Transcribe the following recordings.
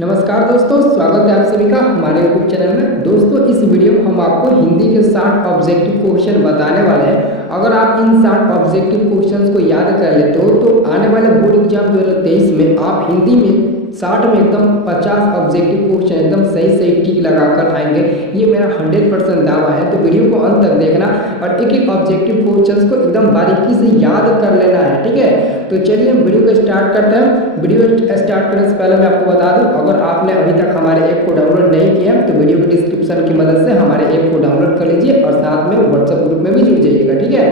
नमस्कार दोस्तों, स्वागत है आप सभी का हमारे यूट्यूब चैनल में। दोस्तों, इस वीडियो में हम आपको हिंदी के 60 ऑब्जेक्टिव क्वेश्चन बताने वाले हैं। अगर आप इन 60 ऑब्जेक्टिव क्वेश्चंस को याद कर लेते हो तो आने वाले बोर्ड एग्जाम 2023 में आप हिंदी में 60 में एकदम 50 ऑब्जेक्टिव क्वेश्चन एकदम सही सही टिक लगा कर आएंगे। ये मेरा 100% दावा है। तो वीडियो को अंत तक देखना और एक एक ऑब्जेक्टिव क्वेश्चंस को एकदम बारीकी से याद कर लेना है, ठीक है। तो चलिए हम वीडियो को स्टार्ट करते हैं। वीडियो स्टार्ट करने से पहले मैं आपको बता दूं, अगर आपने अभी तक हमारे ऐप को डाउनलोड नहीं किया तो वीडियो के डिस्क्रिप्शन की मदद से हमारे ऐप को डाउनलोड कर लीजिए और साथ में व्हाट्सएप ग्रुप में भी जुड़ जाइएगा, ठीक है।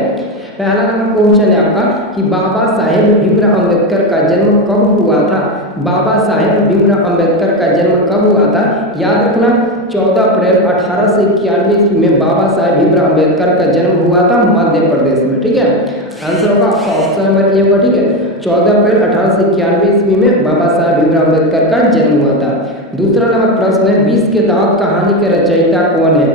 पहला नंबर क्वेश्चन है आपका कि बाबा साहेब भीमराव अम्बेडकर का जन्म कब हुआ था। बाबा साहेब भीमराव अम्बेडकर का जन्म कब हुआ था? याद रखना 14 अप्रैल 1891 ईस्वी में बाबा साहेब भीमराव अम्बेडकर का जन्म हुआ था मध्य प्रदेश में, ठीक है। आंसर होगा आपका ऑप्शन नंबर ए होगा, ठीक है। 14 अप्रैल 1891 ईस्वी में बाबा साहेब भीमराव अम्बेडकर का जन्म हुआ था। दूसरा नंबर प्रश्न है 20 के दांत कहानी के रचयिता कौन है?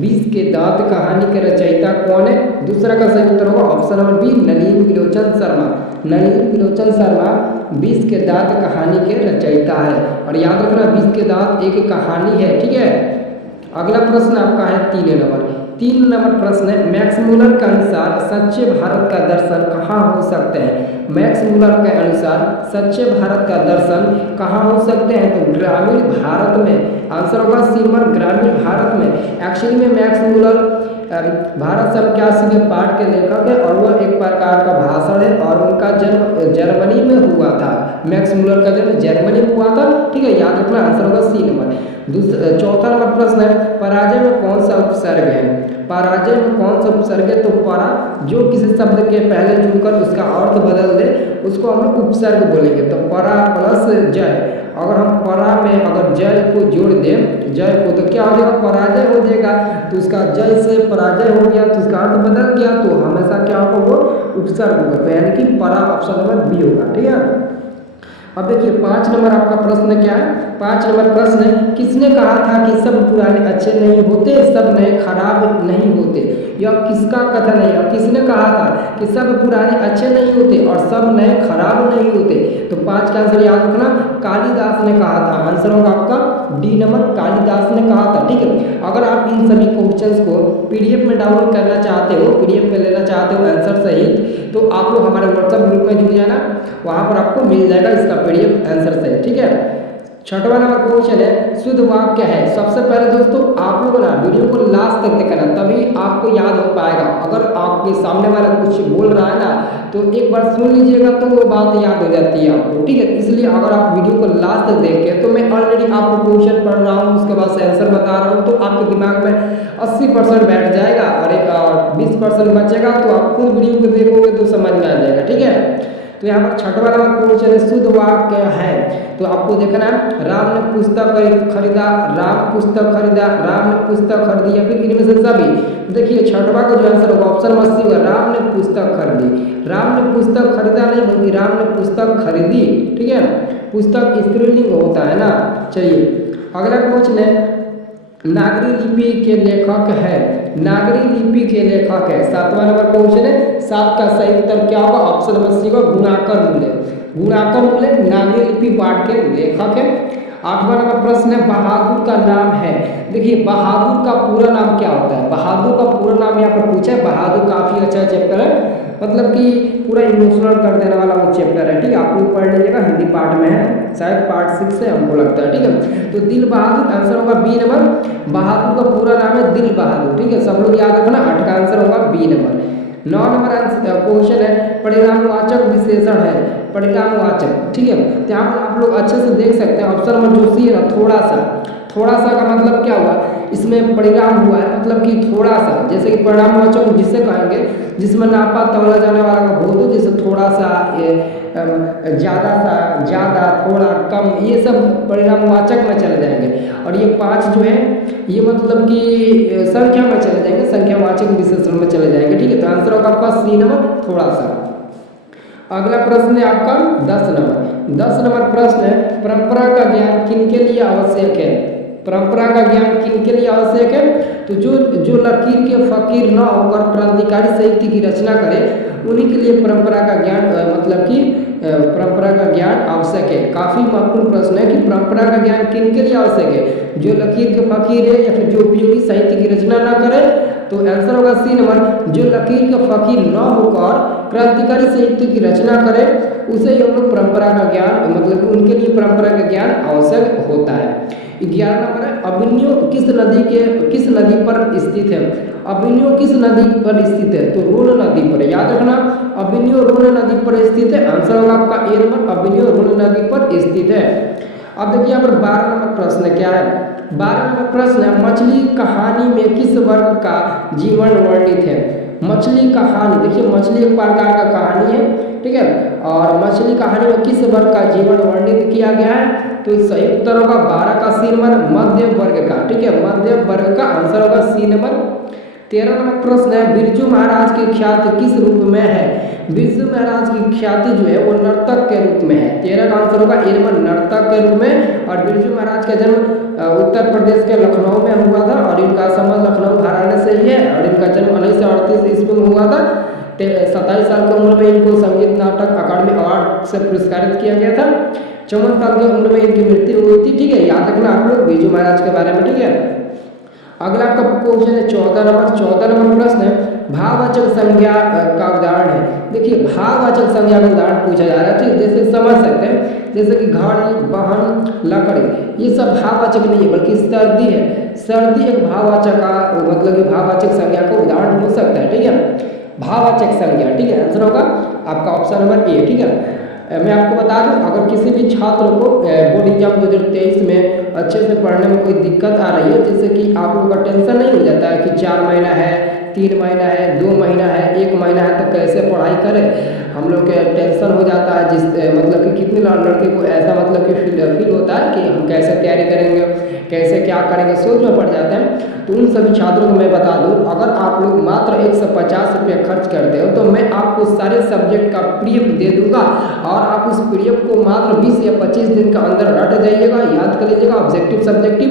20 के दांत कहानी के रचयिता कौन है? दूसरा का सही उत्तर होगा option number B, Nalini विलोचन Sharma. Nalini विलोचन Sharma 20 के दांत कहानी के रचयिता है। और याद रखना 20 के दांत एक कहानी है, ठीक है। अगला प्रश्न आपका है 3 नंबर प्रश्न है मैक्स मुलर के अनुसार सच्चे भारत का दर्शन कहाँ हो सकते हैं? मैक्स मुलर के अनुसार सच्चे भारत का दर्शन कहाँ हो सकते हैं? तो ग्रामीण भारत में। आंसर होगा सी नंबर, ग्रामीण भारत में। एक्चुअली में मैक्स मुलर भारत समक्यासी के पाठ के लेखक है और वह एक प्रकार का भाषण है और उनका जन्म जर्मनी में हुआ था। मैक्स मुलर का जन्म जर्मनी में हुआ था, ठीक है। याद रखना आंसर होगा सी नंबर। चौथा नंबर प्रश्न है पराजय में कौन सा उपसर्ग है? पराजय में कौन सा उपसर्ग है? तो परा जो किसी शब्द के पहले जुड़कर उसका अर्थ बदल दे उसको हम लोग उपसर्ग बोलेंगे। तो परा प्लस जय, अगर हम परा में अगर जय को जोड़ दें, जय को, तो क्या हो जाएगा? पराजय हो जाएगा। तो उसका जय से पराजय हो गया तो उसका अर्थ बदल गया, तो हमेशा क्या होगा? वो उपसर्ग होगा। तो यानी कि परा ऑप्शन नंबर बी होगा, ठीक है। अब देखिए 5 नंबर आपका प्रश्न क्या है? 5 नंबर प्रश्न है किसने कहा था कि सब पुराने अच्छे नहीं होते, सब नए खराब नहीं होते? यह किसका कथन है? किसने कहा था कि सब पुराने अच्छे नहीं होते और सब नए खराब नहीं होते? तो 5 का आंसर याद रखना कालिदास ने कहा था। आंसर होगा आपका डी नंबर, कालिदास ने कहा था, ठीक है। अगर आप इन सभी क्वेश्चंस को पीडीएफ में डाउनलोड करना चाहते हो, पीडीएफ में लेना चाहते हो आंसर सहित, तो आप लोग हमारे व्हाट्सएप ग्रुप में जुड़ जाना, वहाँ पर आपको मिल जाएगा इसका पीडीएफ आंसर सहित, ठीक है। छठवां नंबर क्वेश्चन है शुद्ध वाक्य है। सबसे पहले दोस्तों आप लोग ना वीडियो को लास्ट तक देखना, तभी आपको याद हो पाएगा। अगर आपके सामने वाला कुछ बोल रहा है ना तो एक बार सुन लीजिएगा तो वो बात याद हो जाती है आपको, ठीक है। इसलिए अगर आप वीडियो को लास्ट तक देख के, तो मैं ऑलरेडी आपको क्वेश्चन पढ़ रहा हूँ उसके बाद से आंसर बता रहा हूँ, तो आपके दिमाग में 80% बैठ जाएगा और एक 20% बचेगा, तो आप खुद वीडियो को देखोगे तो समझ में आ जाएगा, ठीक है। तो यहाँ पर छठवां नंबर क्वेश्चन है शुद्ध वाक्य है। तो आपको देखना है राम ने पुस्तक खरीदा, राम पुस्तक खरीदा, राम ने पुस्तक खरीदी, या फिर इनमें से सभी। तो देखिए छठवां का जो आंसर होगा ऑप्शन नंबर सी होगा, राम ने पुस्तक खरीदी। राम ने पुस्तक खरीदा नहीं बल्कि राम ने पुस्तक खरीदी, ठीक है। पुस्तक स्त्रीलिंग होता है ना। चलिए अगला क्वेश्चन है नागरी लिपि के लेखक है। नागरी लिपि के लेखक है। 7वां नंबर क्वेश्चन है 7 का सही उत्तर क्या होगा? ऑप्शन नंबर सी होगा गुणाकर मूल्य। गुणाकर मूल्य नागरी लिपि पाठ के लेखक है। 8वां नंबर प्रश्न है बहादुर का नाम है। देखिए बहादुर का पूरा नाम क्या होता है? बहादुर का पूरा नाम यहाँ पर पूछा है। बहादुर काफी अच्छा चैप्टर है, मतलब कि पूरा इमोशनल कर देने वाला वो चैप्टर है, ठीक है। आप लोग पढ़ लीजिएगा, हिंदी पार्ट में है, शायद पार्ट 6 से हमको लगता है, ठीक है। तो दिल बहादुर आंसर होगा बी नंबर। बहादुर का पूरा नाम है दिल बहादुर, ठीक है। सब लोग याद रखना। 8 का आंसर होगा बी नंबर। 9 नंबर क्वेश्चन है परिणामवाचक विशेषण है। परिणामवाचक, ठीक है। तो यहाँ पर आप लोग अच्छे से देख सकते हैं ऑप्शन नंबर जो सी है ना, थोड़ा सा। थोड़ा सा का मतलब क्या हुआ? इसमें परिणाम हुआ है, मतलब कि थोड़ा सा। जैसे कि परिणामवाचक जिससे कहेंगे जिसमें नापा तौला जाने वाला का बोल दो, जैसे थोड़ा सा, ज़्यादा सा, ज़्यादा, थोड़ा, कम, ये सब परिणामवाचक में चले जाएंगे। और ये 5 जो है ये मतलब कि संख्या में चले जाएंगे, संख्यावाचक विशेषण में चले जाएंगे, ठीक है। तो आंसर होगा आपका सी नंबर, थोड़ा सा। अगला प्रश्न है आपका 10 नंबर। 10 नंबर प्रश्न है परंपरा का ज्ञान किनके लिए आवश्यक है? परंपरा का ज्ञान किनके लिए आवश्यक है? तो जो लकीर के फकीर न होकर क्रांतिकारी साहित्य की रचना करे उन्हीं के लिए परंपरा का ज्ञान मतलब कि परंपरा का ज्ञान आवश्यक है। काफी महत्वपूर्ण प्रश्न है कि परंपरा परंपरा का ज्ञान किन के लिए आवश्यक है? जो लकीर के फकीर है या फिर जो उपयोगी साहित्य की रचना ना करे। तो आंसर होगा सी नंबर, जो लकीर का फकीर न होकर क्रांतिकारी साहित्य की रचना करे उसे हम लोग परंपरा का ज्ञान, मतलब कि उनके लिए परंपरा का ज्ञान आवश्यक होता है। 11 नंबर है, अभिनयो किस नदी पर स्थित है? अभिनयो किस नदी पर स्थित है? तो रोन नदी पर, याद रखना अभिनयो रोन नदी पर स्थित है। आंसर होगा आपका ए नंबर, अभिनयो रोन नदी पर स्थित है। अब देखिए यहाँ पर 12 नंबर प्रश्न क्या है? 12 नंबर प्रश्न है, मछली कहानी में किस वर्ग का जीवन वर्णित है? मछली कहानी, देखिए मछली एक प्रकार का कहानी है, ठीक है, और मछली कहानी में किस वर्ग का जीवन वर्णित किया गया है? तो सही उत्तर होगा 12 का सी नंबर, मध्य वर्ग का, ठीक है, मध्य वर्ग का आंसर होगा सी नंबर। 13 नंबर प्रश्न है, बिरजू महाराज की ख्याति किस रूप में है? बिरजू महाराज की ख्याति जो है वो नर्तक के रूप में है। 13 का आंसर होगा ए नंबर, नर्तक के रूप में। और बिरजू महाराज का जन्म उत्तर प्रदेश के लखनऊ में हुआ था और इनका संबंध लखनऊ घराने से ही है और इनका जन्म 1938 ईस्वी में हुआ था। 27 साल की उम्र में इनको संगीत नाटक अकादमी अवार्ड से पुरस्कारित किया गया था। 54 साल की उम्र में इनकी मृत्यु हुई थी, ठीक है, याद रखना आप लोग बिरजू महाराज के बारे में, ठीक है। अगला आपका क्वेश्चन है 14 नंबर। 14 नंबर प्रश्न है, भाववाचक संज्ञा का उदाहरण है। देखिए भाववाचक संज्ञा का उदाहरण पूछा जा रहा है, ठीक, जैसे समझ सकते हैं, जैसे कि घड़ी, वाहन, लकड़ी, ये सब भाववाचक नहीं है बल्कि सर्दी है। सर्दी एक भाववाचक का, मतलब कि भाववाचक संज्ञा का उदाहरण हो सकता है, ठीक है, भाववाचक संज्ञा, ठीक है। आंसर होगा आपका ऑप्शन नंबर ए, ठीक है। मैं आपको बता दूं, अगर किसी भी छात्र को बोर्ड एग्जाम 2023 में अच्छे से पढ़ने में कोई दिक्कत आ रही है, जैसे कि आप लोगों का टेंशन नहीं हो जाता है कि 4 महीना है, 3 महीना है, 2 महीना है, 1 महीना है, तो कैसे पढ़ाई करें, हम लोग के टेंशन हो जाता है। जिस मतलब कि कितने लड़के को ऐसा मतलब कि फील होता है कि हम कैसे तैयारी करेंगे, कैसे क्या करेंगे, सोच में पड़ जाते हैं। तो उन सभी छात्रों को मैं बता दूं, अगर आप लोग मात्र 150 रुपये खर्च करते हो तो मैं आपको सारे सब्जेक्ट का पीडीएफ दे दूंगा और आप उस पीडीएफ को मात्र 20 या 25 दिन के अंदर रट जाइएगा, याद कर लीजिएगा। ऑब्जेक्टिव सब्जेक्टिव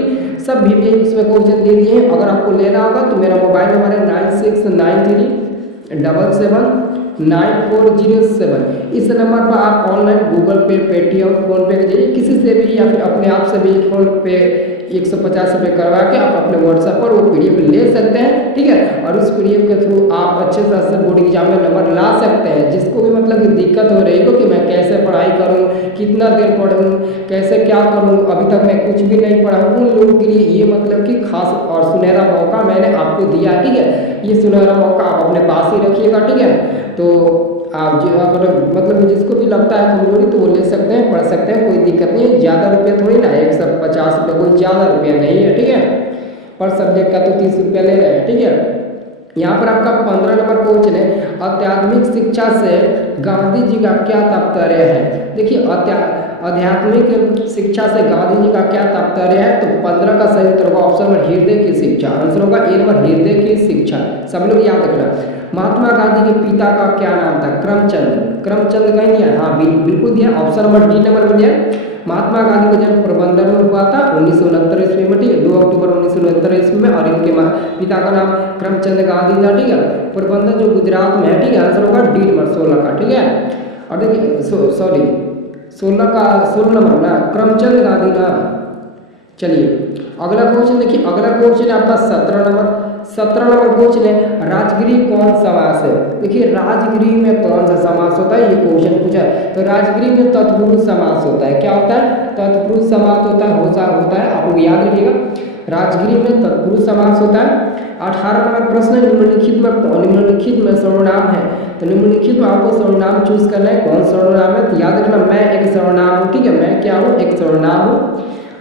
सब भी उसमें क्वेश्चन दे दिए हैं। अगर आपको लेना होगा तो मेरा मोबाइल नंबर है 9693779407। इस नंबर पर आप ऑनलाइन गूगल पे, पेटीएम, फोन पे के जरिए किसी से भी या फिर अपने आप से भी फोन पे 150 रुपये करवा के आप अपने व्हाट्सएप पर वो पीडीएफ ले सकते हैं, ठीक है। और उस पीडीएफ के थ्रू आप अच्छे से अच्छे बोर्ड एग्जाम में नंबर ला सकते हैं। जिसको भी मतलब कि दिक्कत हो रही हो कि मैं कैसे पढ़ाई करूं, कितना देर पढ़ूं, कैसे क्या करूं, अभी तक मैं कुछ भी नहीं पढ़ा, उन लोगों के लिए ये मतलब कि खास और सुनहरा मौका मैंने आपको दिया, ठीक है। ये सुनहरा मौका आप अपने पास ही रखिएगा, ठीक है। तो आप जो अगर मतलब जिसको भी लगता है कमजोरी तो वो ले सकते हैं, पढ़ सकते हैं, कोई दिक्कत नहीं है। ज़्यादा रुपये थोड़ी ना, 150 रुपये कोई ज़्यादा रुपया नहीं है, ठीक है। पर सब्जेक्ट का तो 30 रुपया ले रहे हैं, ठीक है। यहाँ पर आपका 15 नंबर क्वेश्चन है, आध्यात्मिक शिक्षा से गांधी जी का क्या तात्पर्य है? देखिए आध्यात्मिक शिक्षा से गांधी जी का क्या तात्पर्य है? तो 15 का सही उत्तर होगा ऑप्शन में हृदय की शिक्षा। आंसर होगा ए नंबर, हृदय की शिक्षा। सब लोग याद रखना। महात्मा गांधी के पिता का क्या नाम था? करमचंद। करमचंद कहीं दिया? हाँ बिल्कुल दिया, ऑप्शन नंबर डी नंबर में दिया। महात्मा गांधी का जन्म पोरबंदर में हुआ था 1969 ईस्वी में, ठीक है, 2 अक्टूबर 1969 ईस्वी में। और इनके पिता का नाम करमचंद गांधी था, ठीक है। पोरबंदर जो गुजरात में है, ठीक है। आंसर होगा डी नंबर 16 का, ठीक है। और देखिए 16 नंबर ना, करमचंद गांधी नाम। चलिए अगला क्वेश्चन देखिए, अगला क्वेश्चन है आपका 17 नंबर। 17 नंबर क्वेश्चन है, राजगिरी कौन समास है? देखिए राजगिरी में कौन सा समास होता है, ये क्वेश्चन पूछा है। तो राजगिरी में तत्पुरुष समास होता है। क्या होता है? तत्पुरुष समास होता है, आप लोग याद रखिएगा। राजगिरी में तत्पुरुष समास होता है। 18 नंबर प्रश्न, निम्नलिखित में सर्वनाम है। तो निम्नलिखित में आपको सर्वनाम चूज करना है, कौन सर्वनाम है? तो याद रखना मैं एक सर्वनाम हूँ, ठीक है, मैं क्या हूँ? एक सर्वनाम हूँ।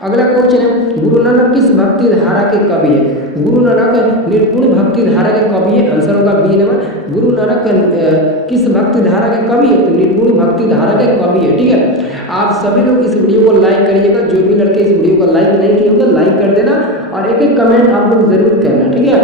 अगला क्वेश्चन है, गुरु नानक किस भक्ति धारा के कवि है? गुरु नानक निर्गुण भक्ति धारा के कवि है। आंसर होगा बी नंबर। गुरु नानक किस भक्ति धारा के कवि है? तो निर्गुण भक्ति धारा के कवि है, ठीक है। आप सभी लोग इस वीडियो को लाइक करिएगा, जो भी लड़के इस वीडियो को लाइक नहीं किए होंगे लाइक कर देना और एक कमेंट आप लोग जरूर करना, ठीक है।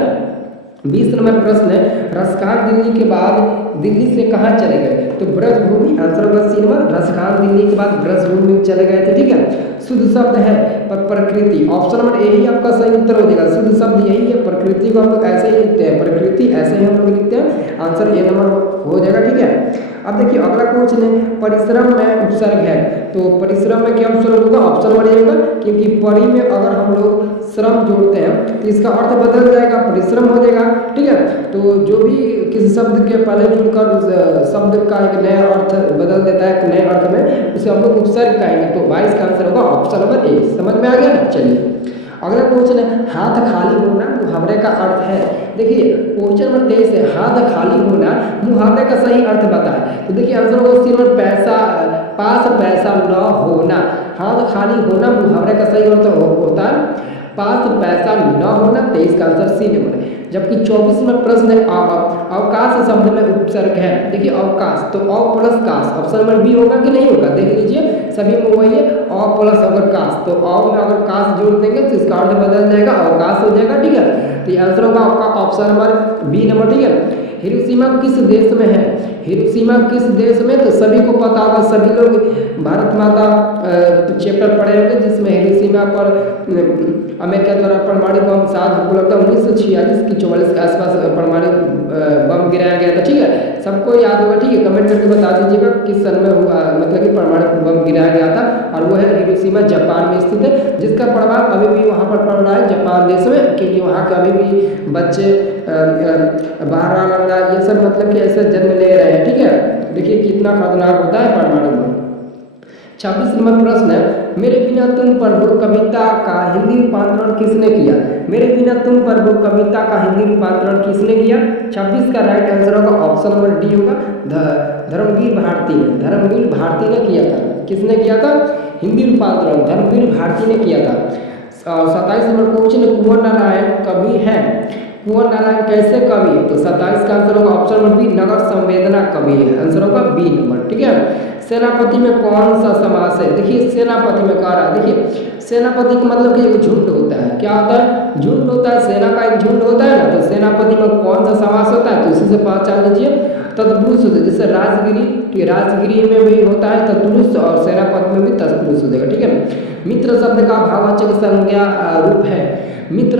20 नंबर प्रश्न है, रसखान दिल्ली के बाद दिल्ली से कहाँ चले गए, तो ब्रजभूमि, आंसर होगा सी नंबर। रसखान दिल्ली के बाद ब्रजभूमि में चले गए थे, ठीक है। शुद्ध शब्द है पर प्रकृति, ऑप्शन नंबर यही आपका सही उत्तर हो जाएगा। शुद्ध शब्द यही है, प्रकृति को हम लोग ऐसे ही लिखते हैं, प्रकृति ऐसे ही हम लोग लिखते हैं, आंसर ए नंबर हो जाएगा, ठीक है। अब देखिए अगला क्वेश्चन है, परिश्रम में उपसर्ग है, तो परिश्रम में क्या उपसर्ग होगा, ऑप्शन नंबर ए होगा, क्योंकि परि में अगर हम लोग श्रम जोड़ते हैं तो इसका अर्थ बदल जाएगा, परिश्रम हो जाएगा, ठीक है। तो जो भी किसी शब्द के पहले जुड़कर उस शब्द का एक नया अर्थ बदल देता है, एक नए अर्थ में, उसे हम लोग उपसर्ग कहेंगे। तो 22 का आंसर होगा ऑप्शन नंबर ए। समझ में आ गया ना। चलिए अगला क्वेश्चन है, हाथ खाली होना मुहावरे का अर्थ है। देखिए क्वेश्चन नंबर 23 है, हाथ खाली होना मुहावरे का सही अर्थ बताए। तो देखिए आंसर होगा सी नंबर, पैसा पास पैसा न होना। हाथ खाली होना मुहावरे का सही अर्थ होता है पास पैसा न होना। 23 का आंसर सी नंबर है। जबकि 24 में प्रश्न है, अवकाश शब्द में उपसर्ग है। देखिए अवकाश, तो अव प्लस काश, ऑप्शन नंबर बी होगा कि नहीं होगा, देख लीजिए सभी में वही है, अव प्लस अगर काश, तो अव में अगर काश जोड़ देंगे तो इसका अर्थ बदल जाएगा, अवकाश हो जाएगा, ठीक है। तो आंसर होगा आपका ऑप्शन नंबर बी नंबर, ठीक है। हिरोशिमा किस देश में है, हिरोशिमा किस देश में, तो सभी को पता होगा, सभी लोग भारत माता चैप्टर पढ़े होंगे जिसमें हिरोशिमा पर अमेरिका द्वारा परमाणु बम साध हमको लगता है 1946 की 44 के आसपास परमाणु बम गिराया गया था, ठीक है। सबको याद होगा, ठीक है। कमेंट करके बता दीजिएगा किस सन में हुआ, मतलब कि परमाणु बम गिराया गया था, और वो है हिरोशिमा जापान में स्थित है, जिसका प्रभाव अभी भी वहाँ पर पड़ रहा है जापान देश में, क्योंकि वहाँ के अभी भी बच्चे बाहर लंगा ये सब मतलब कि ऐसे जन्म ले रहे हैं, ठीक है। देखिए कितना खतरनाक होता है परमाणु बम। 26 नंबर प्रश्न है, मेरे बिना तुम पर वो कविता का हिंदी रूपांतरण किसने किया। मेरे बिना तुम पर वो कविता का हिंदी रूपांतरण किसने किया। 26 का राइट आंसर होगा ऑप्शन नंबर डी होगा, धर्मवीर भारती ने। धर्मवीर भारती ने किया था। किसने किया था हिंदी रूपांतरण, धर्मवीर भारती ने किया था। 27 नंबर क्वेश्चन, कुंवर नारायण कवि है। कुंवर नारायण कैसे कवि, तो 27 का आंसर होगा ऑप्शन नंबर बी, नगर संवेदना कवि है, आंसर होगा बी नंबर, ठीक है। सेनापति में कौन सा समास है, देखिए सेनापति में कह रहा है, देखिए सेनापति का मतलब कि एक झुंड होता है, क्या होता है, झुंड होता है, सेना का एक झुंड होता है ना, तो सेनापति में कौन सा समास होता है, तो इसी से पहचान लीजिए, तत्पुरुष होता है। जैसे राजगिरी, ठीक है, राजगिरी में भी होता है तत्पुरुष, और सेनापति में भी तत्पुरुष हो जाएगा, ठीक है। मित्र शब्द का भाववाचक संज्ञा रूप है। मित्र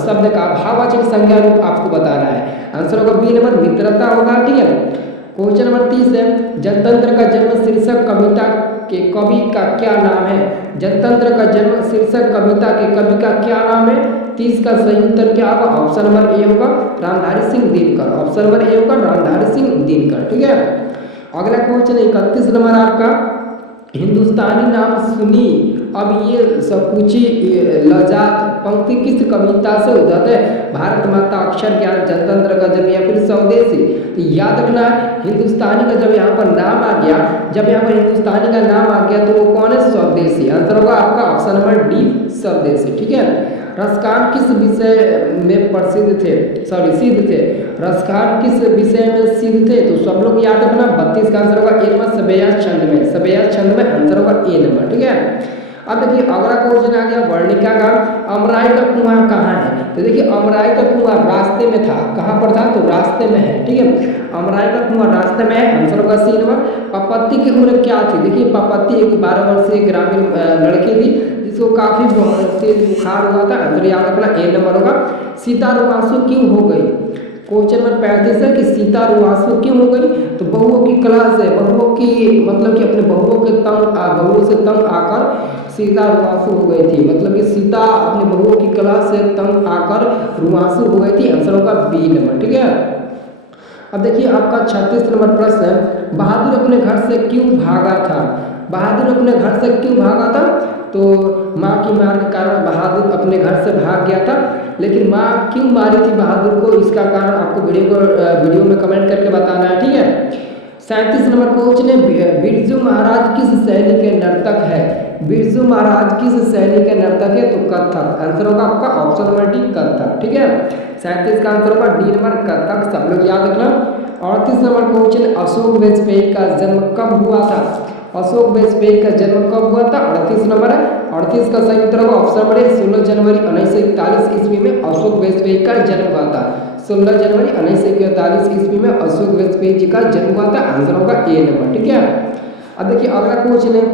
शब्द का भाववाचक संज्ञा रूप आपको बताना है, आंसर होगा बी नंबर, मित्रता होगा, ठीक है। क्वेश्चन नंबर 30 है, जनतंत्र का जन्म शीर्षक कविता के कवि का क्या नाम है। जनतंत्र का जन्म शीर्षक कविता के कवि का क्या नाम है। 30 का सही उत्तर क्या होगा, ऑप्शन नंबर ए होगा, Ramdhari Singh Dinkar. Option number A होगा रामधारी सिंह दिनकर, ठीक है। अगला क्वेश्चन 31 नंबर आपका, हिंदुस्तानी नाम सुनी अब ये सपूची लजात पंक्ति किस कविता से उद्धत है। भारत माता, अक्षर ज्ञान, जनतंत्र का जन्म, या फिर स्वदेशी। तो याद रखना है हिंदुस्तानी का जब यहाँ पर नाम आ गया, जब यहाँ पर हिंदुस्तानी का नाम आ गया तो वो कौन है, स्वदेशी। आंसर होगा आपका ऑप्शन नंबर डी, स्वदेशी, ठीक है। रसखान किस विषय में प्रसिद्ध थे, सिद्ध थे। रसखान किस विषय में सिद्ध थे, तो सब लोग याद रखना। 32 का आंसर होगा ए नंबर, सवेया छंद में। सवेया छंद में आंसर होगा ए नंबर, ठीक है। अब देखिए अगला क्वेश्चन आ गया, वर्णिका का अमराई का कुआं कहाँ है। तो देखिए अमराई का कुआं रास्ते में था, कहाँ पर था, तो रास्ते में है, ठीक है। अमराई का कुआं रास्ते में है, आंसर होगा सी नंबर। पापत्ती की उम्र क्या थी। देखिए पापत्ती एक 12 वर्षीय ग्रामीण लड़की थी जिसको काफी तेज बुखार हुआ था, आंसर याद रखना ए नंबर होगा। सीता रुआंसू क्यों हो गई। क्वेश्चन नंबर 35 है कि सीता रुआंसू क्यों हो गई, तो बहुओं की क्लास है, बहुओं की मतलब कि अपने बहुओं से तंग आकर सीता रुआंसू हो गई थी। मतलब कि सीता अपने बहुओं की कला से तंग आकर रुआंसू हो गई थी, आंसर होगा बी नंबर, ठीक है। अब देखिए आपका 36 नंबर प्रश्न है, बहादुर अपने घर से क्यों भागा था। बहादुर अपने घर से क्यों भागा था, तो माँ की मार के कारण बहादुर अपने घर से भाग गया था। लेकिन माँ क्यों मारी थी बहादुर को, इसका कारण आपको वीडियो में कमेंट करके बताना है, ठीक है। 37 नंबर क्वेश्चन है, बिरजू महाराज किस शैली के नर्तक है। बिरजू महाराज किस शैली के नर्तक है, तो कथक। आंसर होगा आपका ऑप्शन नंबर डी, कथक, ठीक है। 37 का आंसर होगा डी नंबर, कथक, सब लोग याद रखना। 38 नंबर क्वेश्चन, अशोक वाजपेयी का जन्म कब हुआ था। अशोक वाजपेयी का जन्म कब हुआ था, 38 नंबर है। 38 का सही उत्तर होगा ऑप्शन नंबर ए 16 जनवरी 1941 ईस्वी में अशोक वाजपेयी का जन्म हुआ था। 16 जनवरी 1941 ईस्वी में अशोक वाजपेयी जी का जन्म हुआ था। आंसर होगा ए नंबर। ठीक है, अब देखिए अगला क्वेश्चन है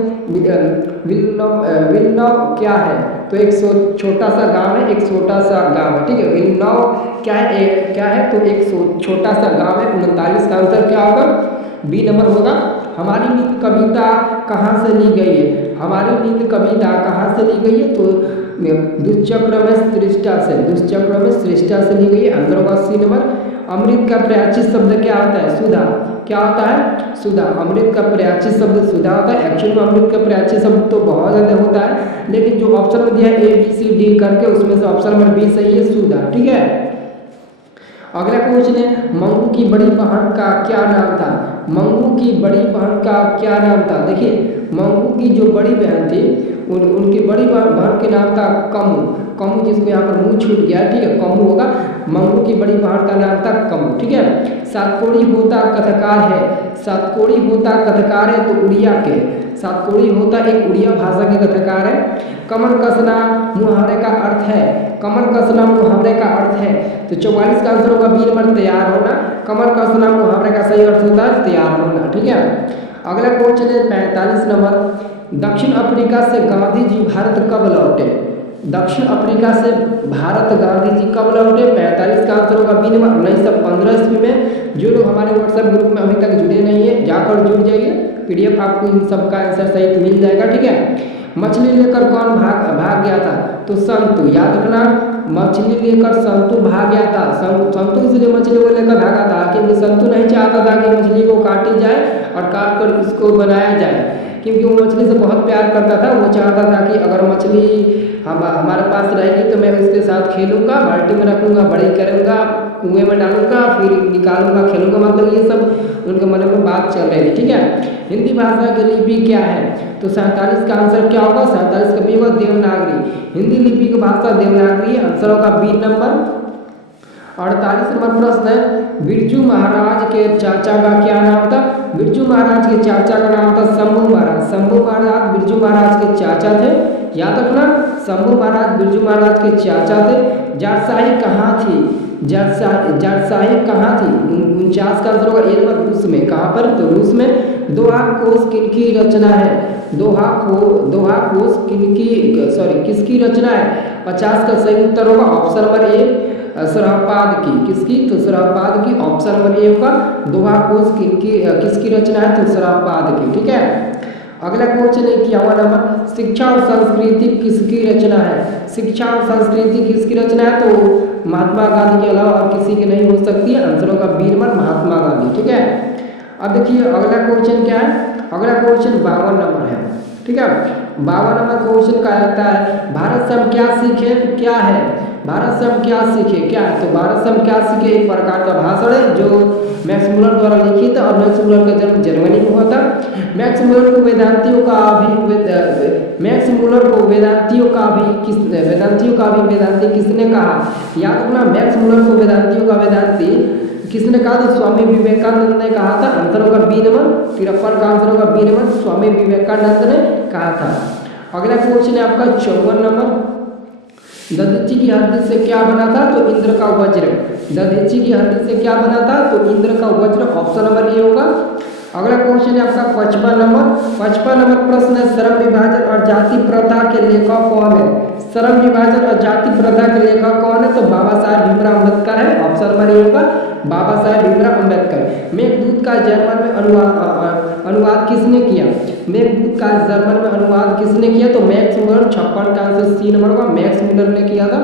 विल्नव क्या है? तो एक छोटा सा गांव है, एक छोटा सा गांव है। ठीक है, विल्नव क्या है? क्या है? तो एक छोटा सा गांव है। 39 का आंसर क्या होगा? बी नंबर होगा। हमारी नींद कविता कहाँ से ली गई है? हमारी नींद कविता कहाँ से ली गई है? तो दुष्चक्र में श्रेष्ठा से, दुष्चक्र में श्रेष्ठा से ली गई है। आंसर होगा सी नंबर। अमृत का प्रयाचित शब्द क्या होता है? सुधा। क्या होता है? सुधा। अमृत का प्रयाचित शब्द सुधा होता है। एक्चुअली में अमृत का प्रयाचित शब्द तो बहुत ज़्यादा होता है, लेकिन जो ऑप्शन में दिया है ए बी सी डी करके, उसमें से ऑप्शन नंबर बी सही है, सुधा। ठीक है, अगला क्वेश्चन है मंगू की बड़ी बहन का क्या नाम था? मंगू की बड़ी बहन का क्या नाम था? देखिए मंगू की जो बड़ी बहन थी उनकी बड़ी बहन के नाम था कमू। कमू, जिसको यहाँ पर मुंह छूट गया, ठीक है, कमू होगा। मंगू की बड़ी बहन का नाम था कमू। ठीक है, सातकोड़ी होता कथकार है। सातकोड़ी होता कथकार है तो उड़िया के, सातकोड़ी होता एक उड़िया भाषा के कथकार है। कमर कसना मुहावरे का अर्थ है। कमर कसना मुहावरे का अर्थ है। तो 44 का आंसर होगा बी नंबर, तैयार होना। कमर कसना मुहावरे का सही अर्थ होता है तैयार होना। ठीक है, अगला क्वेश्चन है 45 नंबर। दक्षिण अफ्रीका से गांधी जी भारत कब लौटे? दक्षिण अफ्रीका से भारत गांधी जी कब लौटे? 45 का आंसर होगा बी नंबर, 1915 ईस्वी में। जो लोग हमारे व्हाट्सएप ग्रुप में अभी तक जुड़े नहीं है, जाकर जुड़ जाइए, पीडीएफ आपको इन सब का आंसर सहित मिल जाएगा। ठीक है, मछली लेकर कौन भाग गया था? तो संतु। याद रखना, मछली लेकर संतु भाग गया था। संतु इसलिए मछली को लेकर भागा था क्योंकि संतु नहीं चाहता था कि मछली को काटी जाए और काट कर इसको बनाया जाए, क्योंकि वो मछली से बहुत प्यार करता था। वो चाहता था कि अगर मछली हमारे पास रहेगी तो मैं उसके साथ खेलूंगा, बाल्टी में रखूंगा, बड़ी करूंगा, कुएं में डालूंगा, फिर निकालूंगा, खेलूंगा। मतलब ये सब उनके मन में बात चल रही थी। ठीक है, हिंदी भाषा की लिपि क्या है? तो 47 का आंसर क्या होगा? 47 का बी होगा देवनागरी। हिंदी लिपि की भाषा देवनागरी है। आंसर होगा बी नंबर। 48 नंबर प्रश्न है बिरजू महाराज के चाचा का क्या नाम था? बिरजू महाराज के चाचा का नाम था शंभू महाराज। शंभू महाराज बिरजू महाराज के चाचा थे। याद रखना, शंभू महाराज बिरजू महाराज के चाचा थे। जाटशाही कहाँ थी? जाटशाही कहाँ थी? 49 का आंसर होगा ए नंबर, रूस में। कहाँ पर? तो रूस में। दोहा कोश किनकी रचना है? दोहा कोश किसकी रचना है? 50 का सही उत्तर होगा ऑप्शन नंबर ए सरहपाद की। किसकी? तो सरहपाद की। ऑप्शन नंबर ए होगा। दोहा कोश किसकी रचना है? तो सरहपाद की। ठीक है, अगला क्वेश्चन है 51 नंबर। शिक्षा और संस्कृति किसकी रचना है? शिक्षा और संस्कृति किसकी रचना है? तो महात्मा गांधी के अलावा और किसी की नहीं हो सकती है। आंसर होगा बी नंबर, महात्मा गांधी। ठीक है, अब देखिए अगला क्वेश्चन क्या है? अगला क्वेश्चन 52 नंबर है। ठीक है, 52 नंबर क्वेश्चन का आता है भारत से हम क्या सीखे? क्या है भारत से हम क्या सीखे? क्या है? तो भारत से हम क्या सीखे एक प्रकार का भाषण है जो मैक्स मुलर द्वारा लिखित है और मैक्स मुलर का जन्म जर्मनी में हुआ था। मैक्स मुलर को वेदांतियों का भी वेदांती किसने कहा? याद रखना, मैक्स मुलर को वेदांतियों का वेदांती किसने कहा? तो स्वामी विवेकानंद ने कहा था। आंसर होगा बी नंबर। 53 का आंसर होगा बी नंबर, स्वामी विवेकानंद ने कहा था। अगला क्वेश्चन है आपका 54 नंबर। दधीची की हड्डी से क्या बना था? तो इंद्र का वज्र। दधीची की हड्डी से क्या बना था? तो इंद्र का वज्र। ऑप्शन नंबर ए होगा। अगला क्वेश्चन है आपका 55 नंबर। 55 नंबर प्रश्न है श्रम विभाजन और जाति प्रथा के लेखक कौन है? श्रम विभाजन और जाति प्रथा के लेखक कौन है? तो बाबा साहेब भीमराव अम्बेडकर है। ऑप्शन नंबर ए होगा, बाबा साहेब भीमराव अम्बेडकर। मेघदूत का जर्मन में अनुवाद किसने किया? मेघदूत का जर्मन में अनुवाद किसने किया? तो मैक्स मुलर। 56 का आंसर सी नंबर होगा, मैक्स मुलर ने किया था।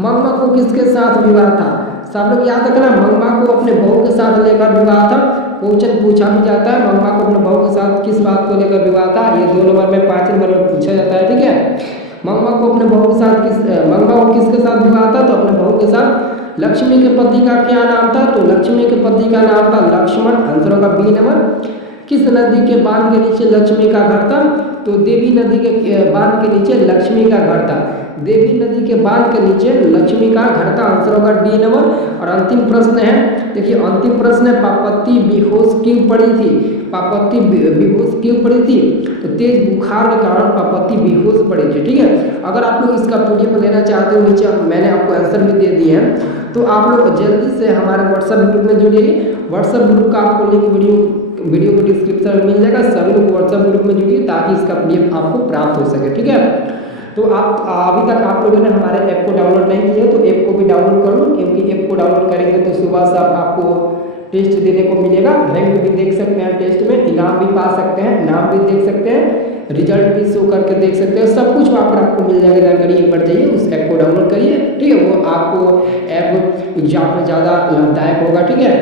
मंगमा को किसके साथ विवाह था? सब लोग याद रखना, मंगमा को अपने बहू के साथ लेकर विवाह था। क्वेश्चन पूछा भी जाता है मंगमा को अपने बहू के साथ किस बात को लेकर विवाह था? ये 2 नंबर में 5 नंबर में पूछा जाता है। ठीक है, मंगमा को अपने बहू के साथ मंगमा को किसके साथ विवाह था? तो अपने बहू के साथ। लक्ष्मी के पति का क्या नाम था? तो लक्ष्मी के पति का नाम था लक्ष्मण। आंसर होगा बी नंबर। किस नदी के बांध के नीचे लक्ष्मी का घर था? तो देवी नदी के बांध के नीचे लक्ष्मी का घर था। देवी नदी के बांध के नीचे लक्ष्मी का घर था। आंसर होगा डी नंबर। और अंतिम प्रश्न है, देखिए अंतिम प्रश्न है पार्वती बेहोश क्यों पड़ी थी? पापति बेहोश क्यों पड़ी थी? तो तेज बुखार के कारण पापति बेहोश पड़ी थी। ठीक है, अगर आप लोग इसका PDF लेना चाहते हो, नीचे मैंने आपको आंसर भी दे दिए हैं, तो आप लोग जल्दी से हमारे व्हाट्सएप ग्रुप में जुड़िए। व्हाट्सएप ग्रुप का आपको लिंक वीडियो को डिस्क्रिप्शन में मिल जाएगा। सभी लोग व्हाट्सएप ग्रुप में जुड़िए ताकि इसका PDF आपको प्राप्त हो सके। ठीक है, तो आप अभी तक आप लोगों ने हमारे ऐप को डाउनलोड नहीं किया तो ऐप को भी डाउनलोड कर लो, क्योंकि ऐप को डाउनलोड करेंगे तो सुबह शाम आपको टेस्ट देने को मिलेगा। रैंक भी देख सकते हैं, टेस्ट में इनाम भी पा सकते हैं, नाम भी देख सकते हैं, रिजल्ट भी शो करके देख सकते हैं, सब कुछ वहाँ पर आपको मिल जाएगा जानकारी। एक बार जाइए उस ऐप को डाउनलोड करिए। ठीक है, वो आपको ऐप एग्जाम में ज़्यादा लाभदायक होगा। ठीक है,